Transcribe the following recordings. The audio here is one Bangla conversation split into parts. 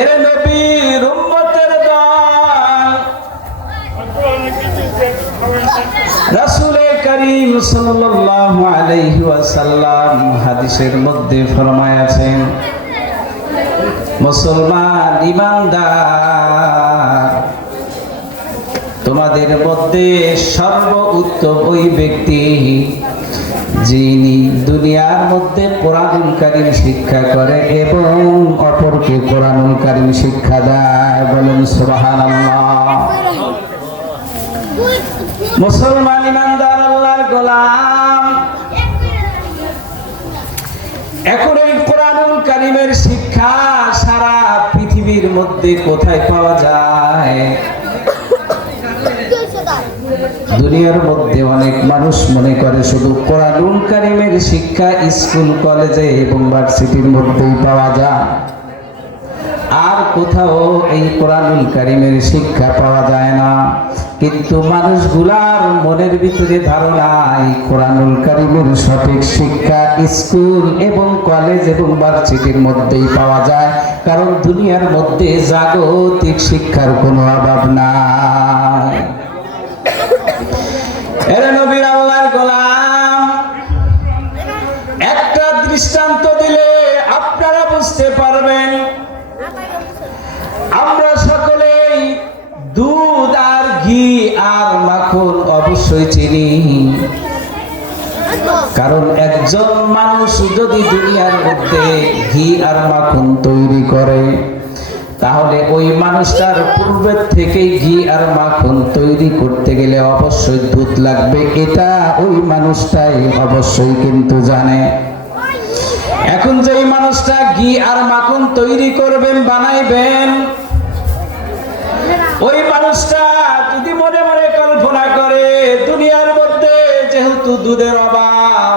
এরে নবীর উম্মতের দল রাসূল করিম সাল্লাল্লাহু আলাইহি ওয়াসাল্লাম হাদিসের মধ্যে ফরমায়াছেন, মুসলমান ঈমানদার, তোমাদের মধ্যে সর্বোত্তম ওই ব্যক্তি যিনি দুনিয়ার মধ্যে কোরআনুল কারীম শিক্ষা করে এবং অপরকে কোরআনুল কারীম শিক্ষা দেয়। বলেন সুবহানাল্লাহ। মুসলমান ঈমানদার আল্লাহর গোলাম, এখন এই কোরআনুল কারীমের শিক্ষা সারা পৃথিবীর মধ্যে কোথায় পাওয়া যায়? দুনিয়ার মধ্যে অনেক মানুষ মনে করে শুধু কোরআনুল কারীমের শিক্ষা স্কুল কলেজে এবং ভার্সিটির মধ্যেই পাওয়া যায়, আর কোথাও এই কোরআনুল কারীমের শিক্ষা পাওয়া যায় না। কিন্তু মানুষগুলার মনের ভিতরে ধারণা এই কোরআনুল কারীমের সঠিক শিক্ষা স্কুল এবং কলেজ এবং ভার্সিটির মধ্যেই পাওয়া যায়, কারণ দুনিয়ার মধ্যে জাগতিক শিক্ষার কোনো অভাব নাই। এরে নবীর আল্লাহর গোলাম, একটা দৃষ্টান্ত দিলে আপনারা বুঝতে পারবেন। আমরা সকলেই দুধ আর ঘি আর মাখন অবশ্যই চিনি, কারণ একজন মানুষ যদি দুনিয়ার মধ্যে ঘি আর মাখন তৈরি করে, তাহলে ওই মানুষটার পূর্বের থেকেই ঘি আর মাখন তৈরি করতে গেলে অবশ্যই দুধ লাগবে, এটা ওই মানুষটাই অবশ্যই কিন্তু জানে। এখন যেই মানুষটা ঘি আর মাখন তৈরি করবেন, বানাইবেন, ওই মানুষটা যদি মনে মনে কল্পনা করে দুনিয়ার মধ্যে যেহেতু দুধের অভাব,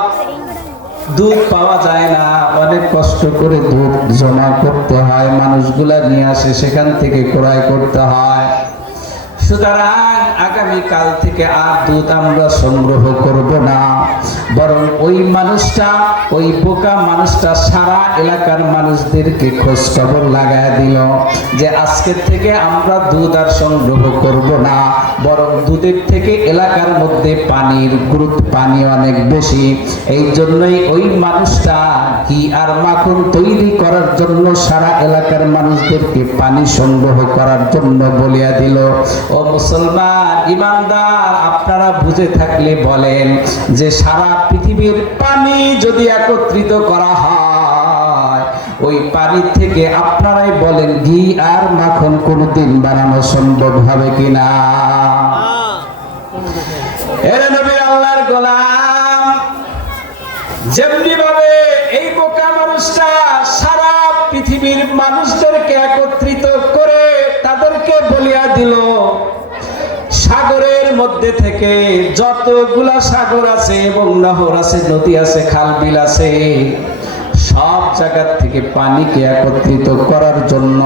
দুধ পাওয়া যায় না, অনেক কষ্ট করে দুধ জমা করতে হয়, মানুষগুলা নিয়ে আসে সেখান থেকে ক্রয় করতে হয়, সুতরাং আগামীকাল থেকে আর দুধ আমরা সংগ্রহ করব না, বরং ওই মানুষটা, ওই বোকা মানুষটা সারা এলাকার মানুষদেরকে খোঁজ খবর লাগায় দিল যে আজকের থেকে আমরা দুধ আর সংগ্রহ করব না, বরং দুধের থেকে এলাকার মধ্যে পানির গুরুত্ব, পানি অনেক বেশি, এই জন্যই ওই মানুষটা ঘি আর মাখন তৈরি করার জন্য সারা এলাকার মানুষদেরকে পানি সংগ্রহ করার জন্য বলিয়া দিল। ও মুসলমান ঈমানদার, আপনারা বুঝে থাকলে বলেন যে সারা পৃথিবীর পানি যদি একত্রিত করা হয়, ওই পানি থেকে আপনারাই বলেন ঘি আর মাখন কোনদিন বানানো সম্ভব হবে কিনা? এরে নবীর আল্লাহর গোলাম, যেমনি ভাবে এই বোকা মানুষটা সারা পৃথিবীর মানুষদেরকে একত্রিত করে তাদেরকে বলিয়া দিল সাগরের মধ্যে থেকে যতগুলা সাগর আছে এবং নহর আছে, নদী আছে, খাল বিল আছে, সব জায়গা থেকে পানিকে একত্রিত করার জন্য।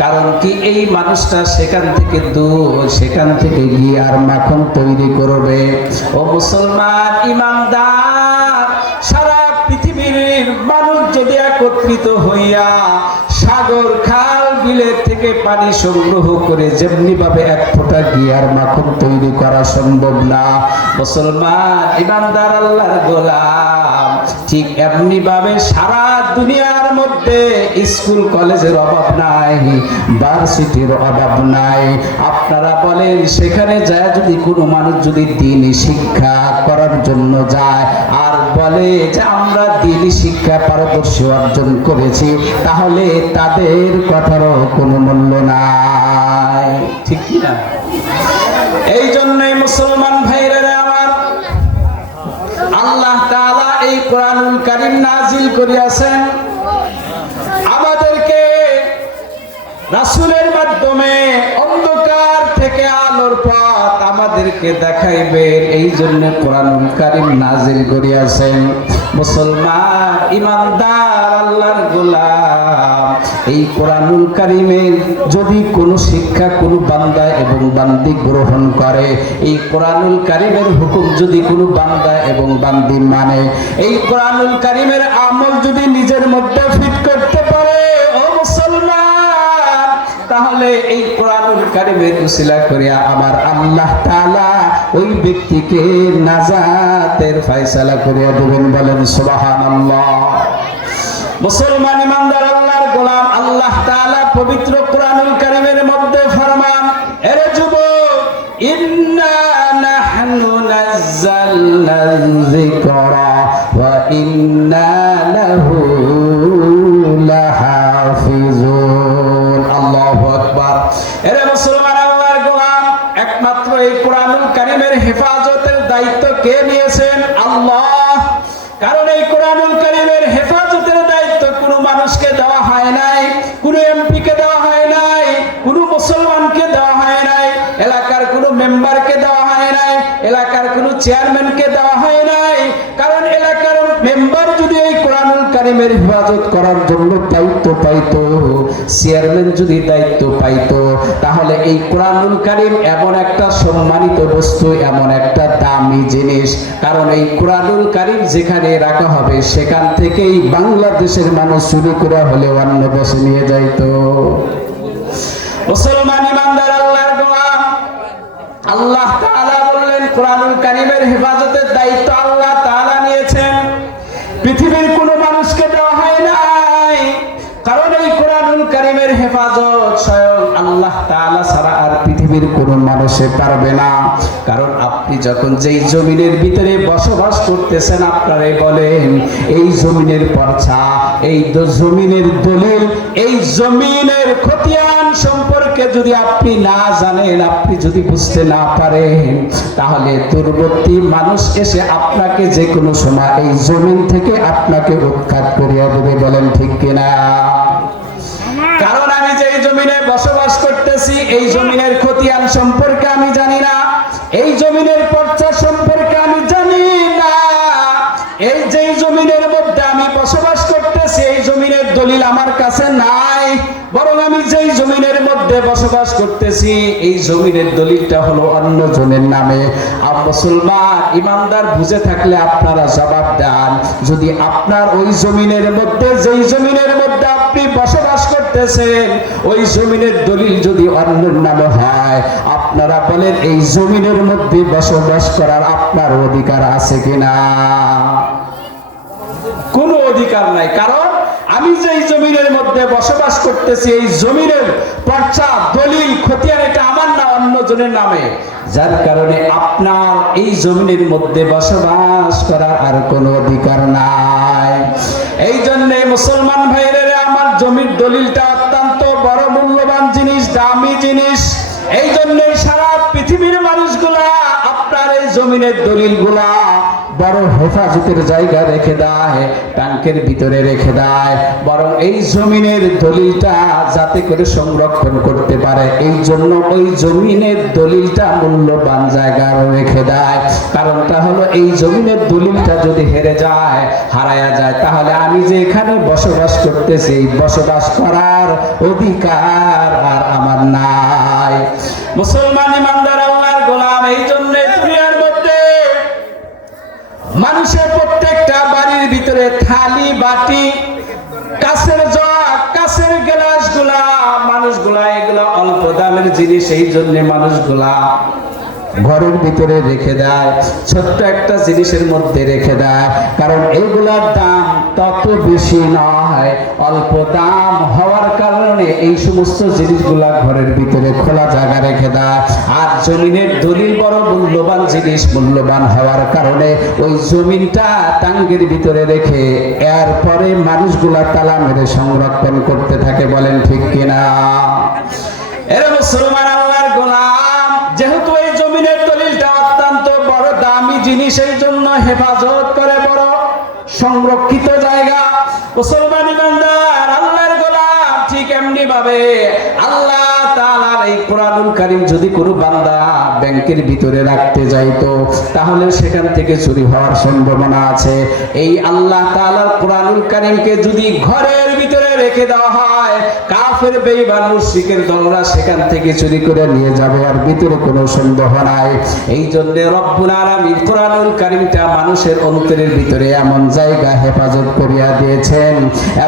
কারণ কি, এই মানুষটা সেখান থেকে দুধ, সেখান থেকে ঘি আর মাখন তৈরি করবে। ও মুসলমান ঈমানদার, সারা পৃথিবীর মানুষ যদি একত্রিত হইয়া সাগর খাল বিলের থেকে পানি সংগ্রহ করে যেমনি ভাবে এক ফোঁটা ঘি আর মাখন তৈরি করা সম্ভব না, মুসলমান ঈমানদার আল্লাহর গোলাম, ঠিক এমনি ভাবে সারা দুনিয়ার মধ্যে স্কুল কলেজের অভাব নাই, ভার্সিটির অভাব নাই। আপনারা বলেন সেখানে যায় যদি কোনো মানুষ যদি দ্বীনি শিক্ষা করার জন্য যায় আর বলে যে আমরা দ্বীনি শিক্ষা পারদর্শী অর্জন করেছি, তাহলে তাদের কথারও কোনো মূল্য নাই, ঠিক কি না? এই জন্যই মুসলমান ভাইরা আমার, আল্লাহ তাআলা এই কোরআনুল কারীম নাজিল করিয়াছেন আমাদেরকে রাসূলের মাধ্যমে অন্ধকার থেকে আলোর পথ আমাদেরকে দেখাইবেন, এই জন্য কোরআনুল কারীম নাজিল করিয়াছেন। মুসলমান ঈমানদার আল্লাহর গোলাম, এই কোরআনুল কারীমের যদি কোনো শিক্ষা কোনো বান্দা এবং বান্দি গ্রহণ করে, এই কোরআনুল কারীমের হুকুম যদি কোনো বান্দা এবং বান্দি মানে, এই কোরআনুল কারীমের আমল যদি নিজের মধ্যে ফিট করতে পারে, ও মুসলমান তাহলে এই কোরআনুল কারীমের উসিলা করে আমার আল্লাহ তাআলা ওই ব্যক্তিকে নাজাতের ফয়সালা করে দেবেন। বলেন সুবহানাল্লাহ। মুসলমান ইমানদার আল্লাহর গোলাম, আল্লাহ তাআলা পবিত্র কোরআনুল কারীমের মধ্যে ফরমান, এরে যুবক, ইন্না নাহনু নাযালনা যিকরা ওয়া ইন্না লাহু লাহাফিজুন। আল্লাহু আকবার। এরে মুসলমান আল্লাহর গোলাম, একমাত্র এই কোরআনুল কারীমের হেফাজতের দায়িত্ব কে নিয়েছেন? আল্লাহ। কারণ এই কোরআনুল কারীমের হেফাজতের দায়িত্ব কোনো মানুষকে দেওয়া হয় নাই, কোনো এমপিকে দেওয়া হয় নাই, কোনো মুসলমানকে দেওয়া হয় নাই, এলাকার কোনো মেম্বারকে দেওয়া হয় নাই, এলাকার কোনো চেয়ারম্যানকে দেওয়া হয় নাই। কারণ এলাকার মেম্বার যদি এই কোরআনুল কারীমের হেফাজত করার জন্য দায়িত্ব পাইতো, চেয়ারম্যান যদি দায়িত্ব পাইতো, তাহলে এই কোরআনুল কারীম এমন একটা সম্মানিত বস্তু, এমন একটা দামি জিনিস। কারণ এই কোরআনুল কারীম যেখানে রাখা হবে সেখান থেকেই বাংলাদেশের মানুষ চুরি করে হলে অন্য দেশে নিয়ে যাইতো। মুসলমান ইমানদার আল্লাহর গোলাম, আল্লাহ তাআলা বললেন কোরআনুল কারীমের হেফাজতের দায়িত্ব আল্লাহ তাআলা নিয়েছেন, পৃথিবীর কোনো মানুষকে দেওয়া হয় নাই। কারণ এই কোরআনুল কারীমের হেফাজত স্বয়ং আল্লাহ তাআলা ছাড়া আর পৃথিবীর কোনো মানুষে পারবে না। কারণ আপনি যখন যেই জমিনের ভিতরে বসবাস করতেছেন, আপনারাই বলেন এই জমিনের পর্চা, এই জমিনের দলিল, এই জমিনের খতিয়ান সম্পর্কে যদি আপনি না জানেন, আপনি যদি বুঝতে না পারেন, তাহলে দূরবর্তী মানুষ এসে আপনাকে যে কোনো সময় এই জমিন থেকে আপনাকে উৎখাত করিয়া দেবে। বলেন ঠিক কিনা? কারণ আমি যে জমিনে বসবাস করতেছি, এই জমিনের খতিয়ান সম্পর্কে আমি জানি না, এই জমিনের পর্চা সম্পর্কে আমি জানি না, এই যে জমিনের মধ্যে আমি বসবাস করতেছি এই জমিনের দলিল আমার কাছে নাই। বরং আমি যেই জমিনের মধ্যে বসবাস করতেছি এই জমিনের দলিলটা হলো অন্য জনের নামে। আর মুসলমান ইমানদার বুঝে থাকলে আপনারা জবাব দেন, যদি আপনার ওই জমিনের মধ্যে, যেই জমিনের মধ্যে আপনি বসবাস করতেছেন, ওই জমিনের দলিল যদি অন্যের নামে হয়, আপনারা বলেন এই জমিনের মধ্যে বসবাস করার আপনার অধিকার আছে কিনা? কোনো অধিকার নাই। কারণ আমি যেই জমিনের মধ্যে বসবাস করতেছি এই জমিনের পর্চা, দলিল, খতিয়ান এটা আমার না, অন্য জনের নামে। যার কারণে আপনার এই জমিনের মধ্যে বসবাস করার আর কোনো অধিকার নাই। এই জন্য মুসলমান ভাইয়েরা, আমার জমির দলিলটা অত্যন্ত বড় মূল্যবান জিনিস, দামি জিনিস। এই জন্য সারা পৃথিবীর মানুষগুলা আপনার এই জমিনের দলিলগুলা বড় হেফাজতের জায়গা রেখে দেয়, ট্যাঙ্কের ভিতরে রেখে দেয়। বরং এই জমিনের দলিলটা যাতে করে সংরক্ষণ করতে পারে, এই জন্য ওই জমিনের দলিলটা মূল্যবান জায়গায় রেখে দেয়। কারণটা হলো এই জমিনের দলিলটা যদি হেরে যায়, হারায়া যায়, তাহলে আমি যে এখানে বসবাস করতেছি বসবাস করার অধিকার আর আমার নাই। মুসলমান ইমানদার আল্লাহর গোলাম, এই জন্য দুনিয়ার মধ্যে মানুষের প্রত্যেকটা বাড়ির ভিতরে থালি, বাটি, কাঁচের জগ, কাঁচের গ্লাস গুলা, মানুষগুলা এগুলা অল্প দামের জিনিস, এই জন্য মানুষগুলা ঘরের ভিতরে রেখে দেয়, ছোট্ট একটা জিনিসের মধ্যে রেখে দেয়। কারণ এইগুলার দাম তত বেশি নয়, অল্প দাম হওয়ার কারণে এই সমস্ত জিনিসগুলা ঘরের ভিতরে খোলা জায়গা রেখে দেয়। আর জমিনের দলিল বড় মূল্যবান জিনিস, মূল্যবান হওয়ার কারণে ওই জমিনটা টাঙ্গের ভিতরে রেখে এরপরে মানুষগুলা তালা মেরে সংরক্ষণ করতে থাকে। বলেন ঠিক কিনা? এরা মুসলমান আল্লাহর গোলাম, যেহেতু এই জমিনের দলিলটা অত্যন্ত বড় দামি জিনিস, এই জন্য হেফাজত করে বড় সংরক্ষিত জায়গা। মুসলমান ইমানদার আল্লাহর গোলাম, ঠিক এমনি ভাবে আল্লাহ তাআলার এই কোরআনুল কারীম যদি কোনো বান্দা ব্যাংকের ভিতরে রাখতে যাইতো তাহলে সেখান থেকে চুরি হওয়ার সম্ভাবনা আছে। এই আল্লাহ তাআলার কোরআনুল কারীমকে যদি ঘরের ভিতরে রেখে দেওয়া হয়, কাফের বেঈমান মুশরিকের দলরা সেখান থেকে চুরি করে নিয়ে যাবে, আর ভিতরে কোনো সন্দেহ নাই। এই জন্য রব্বুল আলামিন কোরআনুল কারীমটা মানুষের অন্তরের ভিতরে এমন জায়গা হেফাজত করিয়া দিয়েছেন,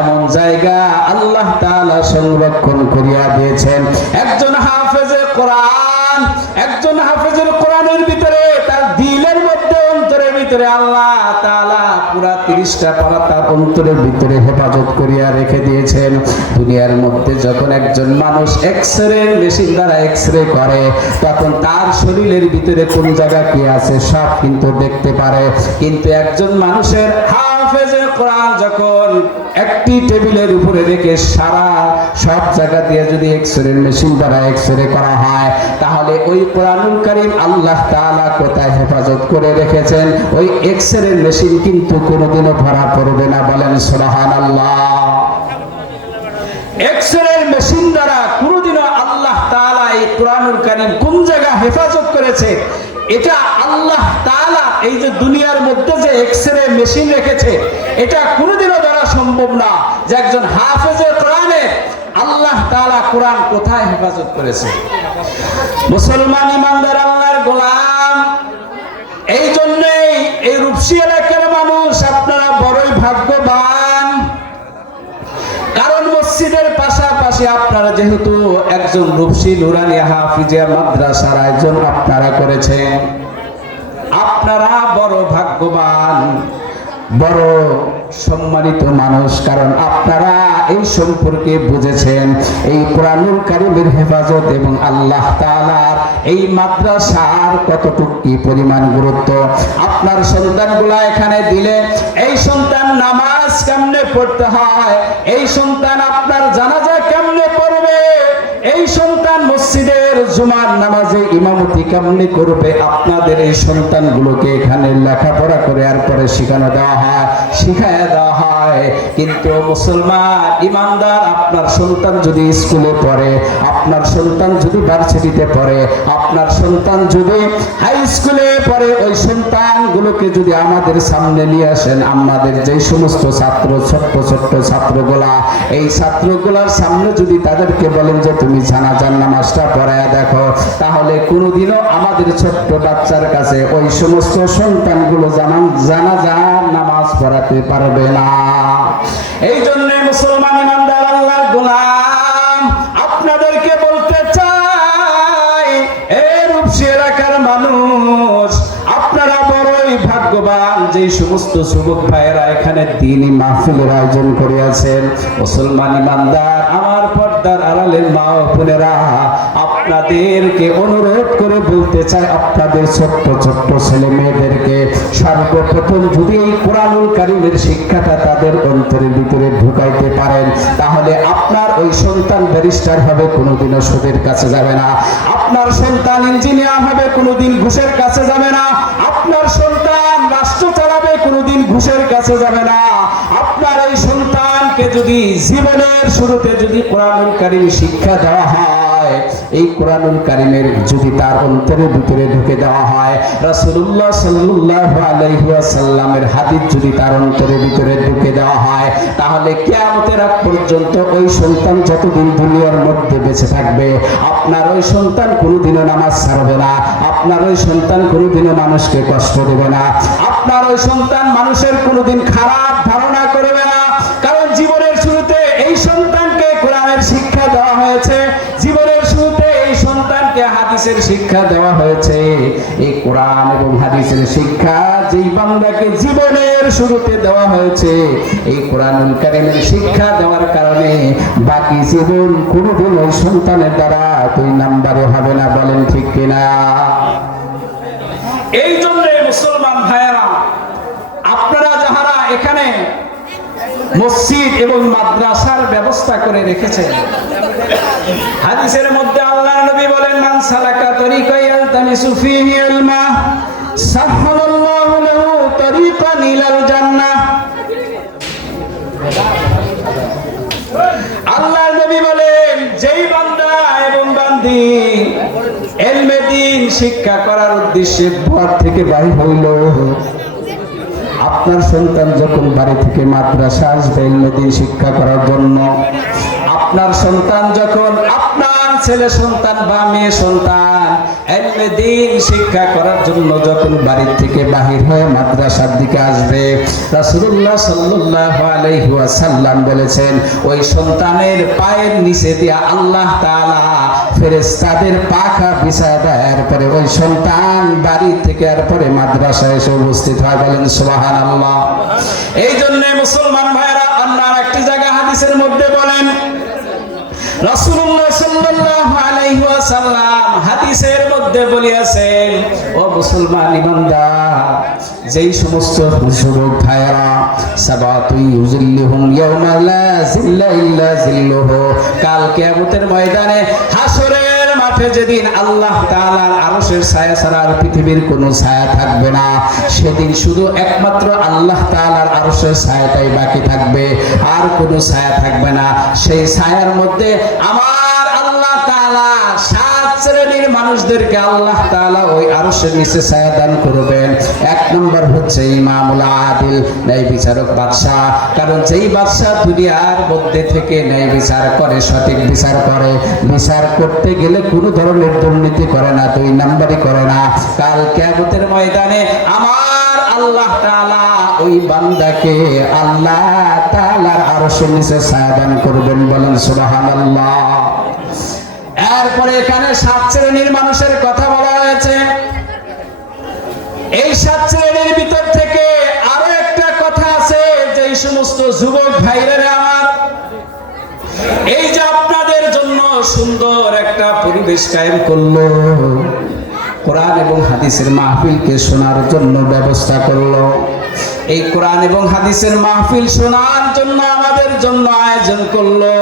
এমন জায়গা আল্লাহ তাআলা সংরক্ষণ করিয়া দিয়েছেন। একজন হাফেজে কোরআন, একজন হাফেজের কোরআনের ভিতরে তার দিলের মধ্যে, অন্তরের ভিতরে আল্লাহ তাআলা পুরা 30টা পারা তার অন্তরের ভিতরে হেফাজত করিয়া রেখে দিয়েছেন। দুনিয়ার মধ্যে যখন একজন মানুষ এক্সরে মেশিন দ্বারা এক্সরে করে, তখন তার শরীরের ভিতরে কোন জায়গা কি আছে সব কিন্তু দেখতে পারে। কিন্তু একজন মানুষের হাফেজে কোরআন যখন একটি টেবিলের উপরে রেখে সারা সব জায়গা দিয়ে যদি এক্সরে মেশিন দ্বারা এক্সরে করা হয়, তাহলে ওই কোরআনুল কারীম আল্লাহ তাআলা কোথায় হেফাজত করে রেখেছেন, ওই এক্সরে মেশিন কিন্তু কোনোদিনও ধরা পড়বে না। বলেন সুবহানাল্লাহ। এক্সরে মেশিন দ্বারা কোনোদিনও আল্লাহ তাআলা এই কোরআনুল কারীম কোন জায়গা হেফাজত করেছে, এটা আল্লাহ তাআলা এই যে দুনিয়ার মধ্যে যে এক্সরে মেশিন রেখেছে, এটা কোনোদিনও ধরা সম্ভব না যে একজন হাফেজে কোরআনে আল্লাহ তাআলা কোরআন কোথায় হেফাজত করেছে। মুসলমান ইমানদার আল্লাহর গোলাম, এই জন্যই এই রূপসী এলাকার মানুষ আপনারা বড়ই ভাগ্যবান। কারণ মসজিদের পাশাপাশি আপনারা যেহেতু একজন রূপসী নুরানি হাফিজিয়া মাদ্রাসার আয়োজন আপনারা করেছেন, আপনারা বড় ভাগ্যবান, বড় সম্মানিত মানুষ। কারণ আপনারা এই সম্পর্কে বুঝেছেন এই কোরআনুল কারীমের হেফাজত এবং আল্লাহ তাআলার এই মাদ্রাসার কতটুকু কি পরিমাণ গুরুত্ব। আপনার সন্তানগুলা এখানে দিলে এই সন্তান নামাজ কেমনে পড়তে হয়, এই সন্তান আপনার জানাজা কেমনে পড়বে, এই সন্তান মসজিদের জুমার নামাজে ইমামতি কেমনে করবে, আপনাদের এই সন্তানগুলোকে এখানে লেখাপড়া করে আর পরে শেখানো দেওয়া হয়, শিখায় দেওয়া হয়। কিন্তু মুসলমান ইমানদার, আপনার সন্তান যদি স্কুলে পড়ে, আপনার সন্তান যদি ভার্সিটিতে পড়ে, আপনার সন্তান যদি হাই স্কুলে পড়ে, ওই সন্তানগুলোকে যদি আমাদের সামনে নিয়ে আসেন, আমাদের যে সমস্ত ছাত্র, ছোট্ট ছোট্ট ছাত্রগুলা, এই ছাত্রগুলার সামনে যদি তাদেরকে বলেন যে তুমি জানাজার নামাজটা পড়ায়া দেখো, তাহলে কোনোদিনও আমাদের ছোট্ট বাচ্চার কাছে ওই সমস্ত সন্তানগুলো জানাজার নামাজ পড়াতে পারবে না। এই জন্য মুসলমান ইমানদার আল্লাহর গোলাম, আপনাদেরকে বলতে চাই, এই রূপসী এলাকার মানুষ আপনারা বড়ই ভাগ্যবান যে সমস্ত যুবক ভাইয়েরা এখানে দ্বীনি মাহফিলের আয়োজন করিয়াছেন। মুসলমান ইমানদার আমার পর্দার আড়ালের মা ও বোনেরা, আপনাদেরকে অনুরোধ করে বলতে চাই, আপনাদের ছোট্ট ছোট্ট ছেলে মেয়েদেরকে সর্বপ্রথম যদি এই কোরআনুল কারীমের শিক্ষাটা তাদের অন্তরের ভিতরে ঢুকাইতে পারেন, তাহলে আপনার ওই সন্তান ব্যারিস্টার হবে, কোনোদিনও সুদের কাছে যাবে না। আপনার সন্তান ইঞ্জিনিয়ার হবে, কোনোদিন ঘুষের কাছে যাবে না। আপনার সন্তান রাষ্ট্র চালাবে, কোনোদিন ঘুষের কাছে যাবে না। আপনার এই সন্তানকে যদি জীবনের শুরুতে যদি কোরআনুল কারীম শিক্ষা দেওয়া হয়, এই কোরআনুল কারীমের যদি তার অন্তরের ভিতরে ঢুকে দেওয়া হয়, রাসূলুল্লাহ সাল্লাল্লাহু আলাইহি ওয়াসাল্লামের হাদিস যদি তার অন্তরের ভিতরে ঢুকে দেওয়া হয়, তাহলে কিয়ামতের আগ পর্যন্ত ওই সন্তান যতদিন দুনিয়ার মধ্যে বেঁচে থাকবে, আপনার ওই সন্তান কোনোদিনও নামাজ ছাড়বে না, আপনার ওই সন্তান কোনোদিনও মানুষকে কষ্ট দেবে না, আপনার ওই সন্তান মানুষের কোনোদিন খারাপ ধারণা করবে না। কারণ জীবনের শুরুতে এই সন্তানকে কোরআনের শিক্ষা দেওয়া হয়েছে, জীবনের শুরুতে এই সন্তানকে হাদিসের শিক্ষা দেওয়া হয়েছে। এই কোরআন এবং হাদিসের শিক্ষা যেই বান্দাকে জীবনের শুরুতে দেওয়া হয়েছে, এই কোরআনুল কারীমের শিক্ষা দেওয়ার কারণে বাকি জীবন কোনোদিন ওই সন্তানের দ্বারা 2 নম্বরে হবে না। বলেন ঠিক কিনা? এই জন্য মুসলমান ভাইয়েরা, আপনারা যাহারা এখানে মসজিদ এবং মাদ্রাসার ব্যবস্থা করে রেখেছেন, হাদিসের মধ্যে আল্লাহর নবী বলেন, মান সালাকা তরিকান ইয়ালতামিসু ফীহি ইলমা সাহহালাল্লাহু লাহু তরিকান ইলাল জান্নাহ। আল্লাহর নবী বলেন, যেই বান্দা এবং শিক্ষা করার উদ্দেশ্যে ঘর থেকে বাড়ি হইল। আপনার সন্তান যখন বাড়ি থেকে মাদ্রাসা আসবে ইলমে শিক্ষা করার জন্য, আপনার সন্তান যখন, আপনার ছেলে সন্তান বা মেয়ে সন্তান ইলমে দ্বীন শিক্ষা করার জন্য যখন বাড়ি থেকে বাহির হয়ে মাদ্রাসার দিকে আসবে, রাসূলুল্লাহ সাল্লাল্লাহু আলাইহি ওয়াসাল্লাম বলেছেন ওই সন্তানের পায়ের নিচে দিয়ে আল্লাহ তাআলা ফেরেশতাদের পাখা বিছায় দেয়, এরপরে ওই সন্তান বাড়ি থেকে এরপরে মাদ্রাসায় এসে উপস্থিত হয়। বলেন সুবহানাল্লাহ। এই জন্য মুসলমান ভাইরা অন্য একটি জায়গা হাদিসের মধ্যে বলেন রাসূলুল্লাহ সাল্লাল্লাহু আলাইহি ওয়াসাল্লাম হাদিসের মধ্যে বলিয়াছেন, ও মুসলমান ইমানদার, যেই সমস্ত যুবক ভাইরা সাবাতু ইউজিল্লুহুম ইয়াওমা লা জিল্লা ইল্লা জিল্লুহু, কাল কিয়ামতের ময়দানে হাসরের মাঠে যেদিন আল্লাহ তাআলার আরশের ছায়া ছাড়া আর পৃথিবীর কোনো ছায়া থাকবে না, সেদিন শুধু একমাত্র আল্লাহ তাআলার আরশের ছায়াটাই বাকি থাকবে, আর কোনো ছায়া থাকবে না। সেই ছায়ার মধ্যে আমার আল্লাহ তাআলা 7 শ্রেণীর মানুষদেরকে আল্লাহ তাআলা ওই আরশের নিচে ছায়া দান করবেন। এক নম্বর হচ্ছে ইমামুল আদিল, ন্যায় বিচারক বাদশাহ। কারণ যেই বাদশাহ দুনিয়ার মধ্যে থেকে ন্যায় বিচার করে, সঠিক বিচার করে, বিচার করতে গেলে কোনো ধরনের দুর্নীতি করে না, 2 নম্বরই করে না, কাল কিয়ামতের ময়দানে আমার আল্লাহ তাআলা ওই বান্দাকে আল্লাহ তাআলার আরশের নিচে ছায়া দান করবেন। বলেন সুবহানাল্লাহ। এরপরে এখানে 7 শ্রেণীর মানুষের কথা বলা হয়েছে। এই 7 শ্রেণীর ভিতর থেকে আরো একটা কথা আছে, যে এই সমস্ত যুবক ভাইরা আমার, এই যে আপনাদের জন্য সুন্দর একটা পরিবেশ কায়েম করলো, কোরআন এবং হাদিসের মাহফিলকে শোনার জন্য ব্যবস্থা করলো, এই কোরআন এবং হাদিসের মাহফিল শোনার জন্য আমাদের জন্য আয়োজন করলো,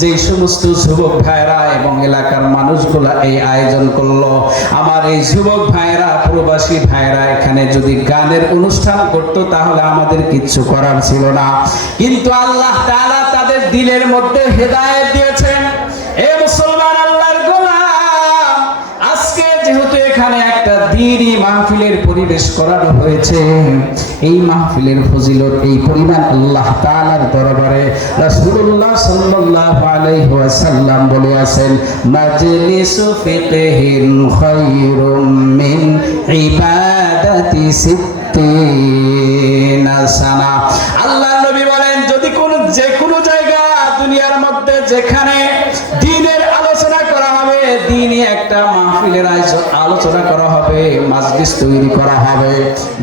যে সমস্ত যুবক ভাইরা এবং এলাকার মানুষগুলা এই আয়োজন করলো, আমার এই যুবক ভাইরা, প্রবাসী ভাইরা এখানে যদি গানের অনুষ্ঠান করতো তাহলে আমাদের কিচ্ছু করার ছিল না, কিন্তু আল্লাহ তাআলা তাদের দিলের মধ্যে হেদায়েত দিয়েছেন। এ মুসলমান আল্লাহর গোলাম, আজকে যেহেতু এখানে একটা দ্বীনি মাহফিলের পরিবেশ করানো হয়েছে, এই মাহফিলের ফজিলত এই পরিমাণ আল্লাহ তাআলার দরবারে রাসূলুল্লাহ সাল্লাল্লাহু আলাইহি ওয়াসাল্লাম বলেছেন, মাজলিসু ফিকহিন খায়রুম মিন ইবাদাতি সিত্তিনা সানা। আল্লাহ নবী বলেন, যদি যে কোনো জায়গা দুনিয়ার মধ্যে যেখানে দ্বীনের আলোচনা করা হবে, দ্বীনি একটা মাহফিলের আলোচনা করা হবে, মাজলিস তৈরি করা হবে,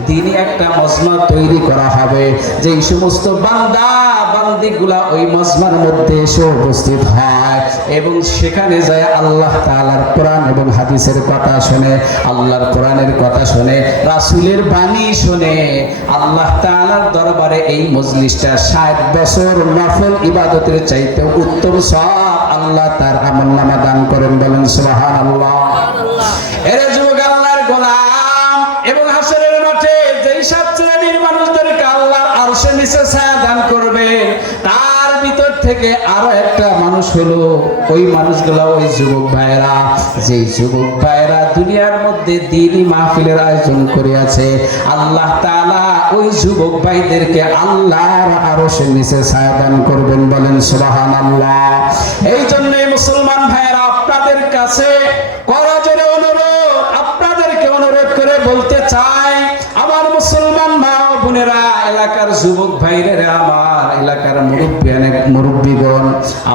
দ্বীনি একটা মজমা তৈরি করা হবে, যে সমস্ত বান্দা বান্দিগুলা ওই মজমার মধ্যে এসে উপস্থিত হয় এবং সেখানে যায় আল্লাহ তাআলার কোরআন এবং হাদিসের কথা শুনে, আল্লাহর কোরআনের কথা শুনে, রাসূলের বাণী শুনে, আল্লাহ তাআলার দরবারে এই মজলিসটা 60 বছর নফল ইবাদতের চাইতে উত্তম সওয়াব আল্লাহ তার আমলনামা দান করেন। বলেন সুবহানাল্লাহ। এর যুবক আল্লাহর গোলাম, এবং হাসরের মাঠে যেই 7 শ্রেণীর মানুষদেরকে আল্লাহ আরশের নিচে ছায়া দান করবে, তার ভিতর থেকে আরো একটা মানুষ হলো ওই মানুষগুলা, ওই যুবক ভাইরা, যেই যুবক ভাইরা দুনিয়ার মধ্যে দ্বীনি মাহফিলের আয়োজন করিয়াছে, আল্লাহ তাআলা ওই যুবক ভাইদেরকে আল্লাহর আরশের নিচে ছায়া দান করবেন। বলেন সুবহানাল্লাহ। এই জন্য মুসলমান ভাইরা আপনাদের কাছে করজোরে অনুরোধ, আপনাদেরকে অনুরোধ করে বলতে চাই, আমার মুসলমান মা ও বোনেরা, এলাকার যুবক ভাইরা, আমার এলাকার মুরব্বীগণ,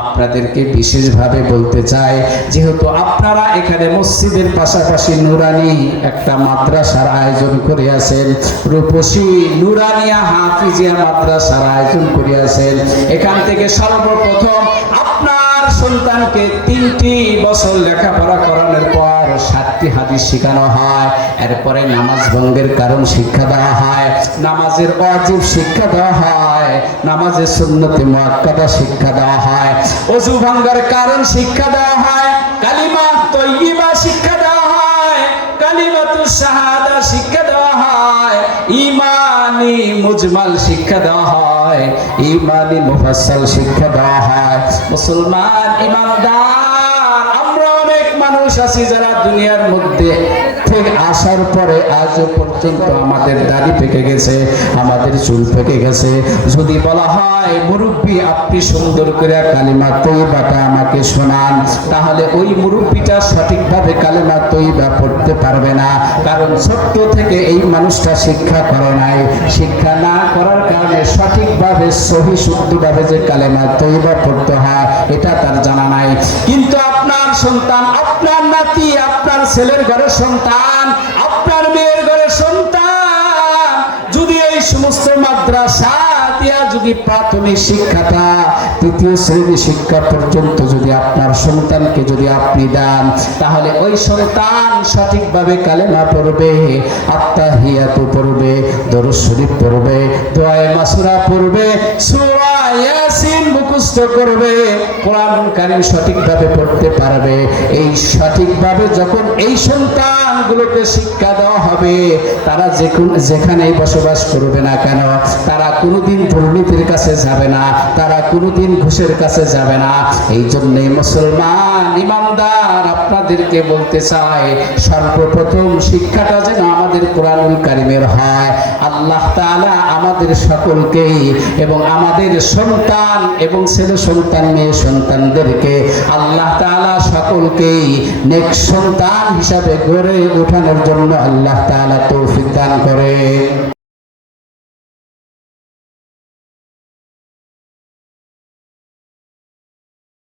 আপনাদেরকে বিশেষভাবে বলতে চাই, যেহেতু আপনারা এখানে মসজিদের পাশাপাশি নুরানি একটা মাদ্রাসার আয়োজন করিয়াছেন, রূপসী নুরানিয়া হাফিজিয়া মাদ্রাসার আয়োজন করিয়াছেন, এখান থেকে সর্বপ্রথম আপনার সন্তানকে 3টি বছর লেখাপড়া করানোর পর 7টি হাদিস শেখানো হয়, এরপরে নামাজ ভঙ্গের কারণ শিক্ষা দেওয়া হয়, নামাজের ওয়াজিব শিক্ষা দেওয়া হয়, নামাজের সুন্নতে মুআক্কাদা শিক্ষা দেওয়া হয়, ওযু ভাঙার কারণ শিক্ষা দেওয়া হয়, কালিমা তাইয়্যিবা শিক্ষা দেওয়া হয়, কালিমাতুশ শাহাদা শিক্ষা দেওয়া হয়, ঈমানি মুজমাল শিক্ষা দেওয়া হয়, ঈমানি মুফাসসাল শিক্ষা দেওয়া হয়। মুসলমান ইমানদার, আমরা অনেক মানুষ আছি যারা দুনিয়ার মধ্যে থেকে আসার পরে আজ পর্যন্ত আমাদের দাড়ি পেকে গেছে, আমাদের চুল পেকে গেছে, যদি বলা হয় মুরব্বী আপনি সুন্দর করে কালিমা তৈবাটা আমাকে শোনান, তাহলে ওই মুরব্বীটা সঠিকভাবে কালিমা তৈবা পড়তে পারবে না। কারণ ছোট্ট থেকে এই মানুষটা শিক্ষা করে নাই, শিক্ষা না করার কারণে সঠিকভাবে সহি শুদ্ধভাবে যে কালিমা তৈবা পড়তে হয় এটা তার জানা নাই। কিন্তু আপনার সন্তান, আপনার নাতি, আপনার ছেলের ঘরের সন্তান, আপনার মেয়ের ঘরের সন্তান যদি এই সমস্ত মাদ্রাসা দিয়া যদি প্রাথমিক শিক্ষাটা তৃতীয় শ্রেণী শিক্ষা পর্যন্ত যদি আপনার সন্তানকে যদি আপনি দেন, তাহলে ওই সন্তান সঠিকভাবে কালেমা পড়বে, আত্তাহিয়াতু পড়বে, দরুদ শরীফ পড়বে, দোয়ায়ে মাসুরা পড়বে, সূরা ইয়াসিন মুখস্থ করবে, কোরআনুল কারীম সঠিকভাবে পড়তে পারবে। এই সঠিকভাবে যখন এই সন্তানগুলোকে শিক্ষা দেওয়া হবে, তারা যেখানেই বসবাস করবে না কেন, তারা কোনোদিন দুর্নীতির কাছে যাবে না, তারা কোনোদিন ঘুষের কাছে যাবে না। এই জন্যে মুসলমান ইমানদার আপনাদেরকে বলতে চাই, সর্বপ্রথম শিক্ষাটা যেন আমাদের কোরআনুল কারীমের হয়। আল্লাহ তাআলা আমাদের সকলকেই এবং আমাদের সন্তান এবং ছেলে সন্তান মেয়ে সন্তানদেরকে আল্লাহ তাআলা সকলকেই নেক সন্তান হিসাবে গড়ে ওঠানোর জন্য আল্লাহ তাআলা তৌফিক দান করে।